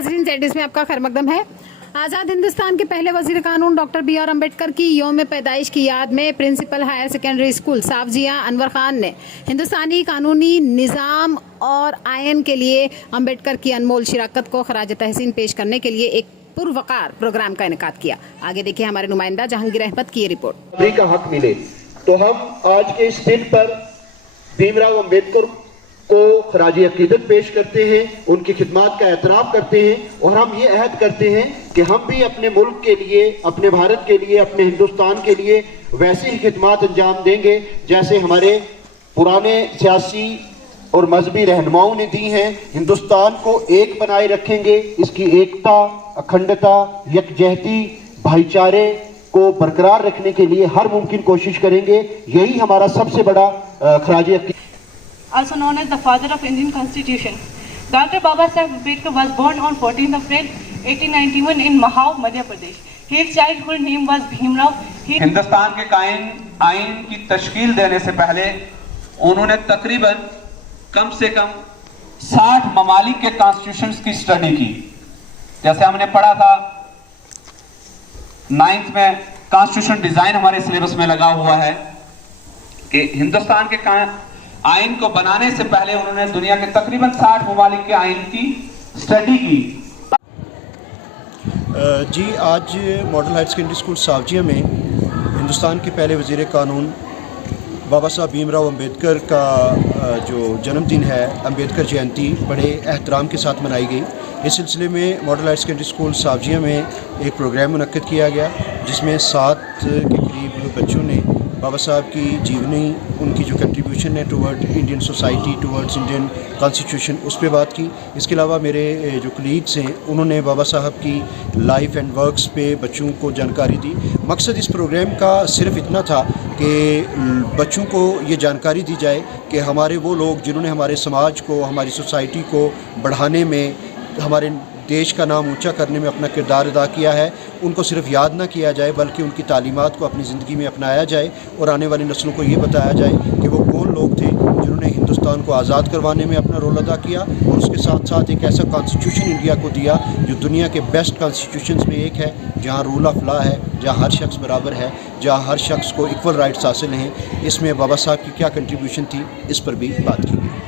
नाज़रीन, जेडिस में आपका खैर मकदम है। आज़ाद हिंदुस्तान के पहले वजीर कानून डॉक्टर बी आर अम्बेडकर की यौम पैदाइश की याद में principal higher secondary school Sawjian Anwar Khan ने हिंदुस्तानी कानूनी निज़ाम और आयन के लिए अम्बेडकर की अनमोल शिराकत को खराज तहसीन पेश करने के लिए एक पुरवकार प्रोग्राम का इनेकाद किया। आगे देखिए हमारे नुमाइंदा जहांगीर अहमद की ये रिपोर्ट। का हक मिले तो हम आज के इस दिन पर भीमराव अम्बेडकर को खराजी अकीदत पेश करते हैं, उनकी खिदमत का एहतराम करते हैं और हम ये अहद करते हैं कि हम भी अपने मुल्क के लिए, अपने भारत के लिए, अपने हिंदुस्तान के लिए वैसी ही खिदमत अंजाम देंगे जैसे हमारे पुराने सियासी और मजहबी रहनुमाओं ने दी हैं। हिंदुस्तान को एक बनाए रखेंगे, इसकी एकता, अखंडता, यकजहती, भाईचारे को बरकरार रखने के लिए हर मुमकिन कोशिश करेंगे। यही हमारा सबसे बड़ा खराजी अकीदत। Also known as the father of Indian Constitution, Dr. Baba Saheb Ambedkar was born on 14th April 1891 in Mahau, Madhya Pradesh. His childhood name was Bhimrao. Hindustan के आइन की तश्कील देने से पहले उन्होंने तकरीबन कम से कम 60 ममालिक के कॉन्स्टिट्यूशंस की स्टडी की। जैसे हमने पढ़ा था 9th में कॉन्स्टिट्यूशन डिजाइन हमारे सिलेबस में लगा हुआ है कि हिंदुस्तान के आइन को बनाने से पहले उन्होंने दुनिया के तकरीबन 60 ममालिक के आइन की स्टडी की। जी, आज मॉडल हायर सेकेंडरी स्कूल सावजिया में हिंदुस्तान के पहले वज़ीर कानून बाबा साहब भीमराव अम्बेडकर का जो जन्मदिन है, अम्बेडकर जयंती, बड़े एहतराम के साथ मनाई गई। इस सिलसिले में मॉडल हायर सेकेंडरी स्कूल सावजिया में एक प्रोग्राम मुनक्किद किया गया जिसमें 7 के करीब बच्चों ने बाबा साहब की जीवनी, उनकी जो कंट्रीब्यूशन है toward Indian society, towards Indian constitution, उस पर बात की। इसके अलावा मेरे जो कलीग्स हैं उन्होंने बाबा साहब की लाइफ एंड वर्क्स पे बच्चों को जानकारी दी। मकसद इस प्रोग्राम का सिर्फ इतना था कि बच्चों को ये जानकारी दी जाए कि हमारे वो लोग जिन्होंने हमारे समाज को, हमारी सोसाइटी को बढ़ाने में, हमारे देश का नाम ऊंचा करने में अपना किरदार अदा किया है, उनको सिर्फ याद ना किया जाए बल्कि उनकी तालीमात को अपनी ज़िंदगी में अपनाया जाए और आने वाली नस्लों को ये बताया जाए कि वो कौन लोग थे जिन्होंने हिंदुस्तान को आज़ाद करवाने में अपना रोल अदा किया और उसके साथ साथ एक ऐसा कॉन्स्टिट्यूशन इंडिया को दिया जो दुनिया के बेस्ट कॉन्स्टिट्यूशंस में एक है, जहाँ रूल ऑफ लॉ है, जहाँ हर शख्स बराबर है, जहाँ हर शख्स को इक्वल राइट्स हासिल हैं। इसमें बाबा साहब की क्या कंट्रीब्यूशन थी, इस पर भी बात की गई।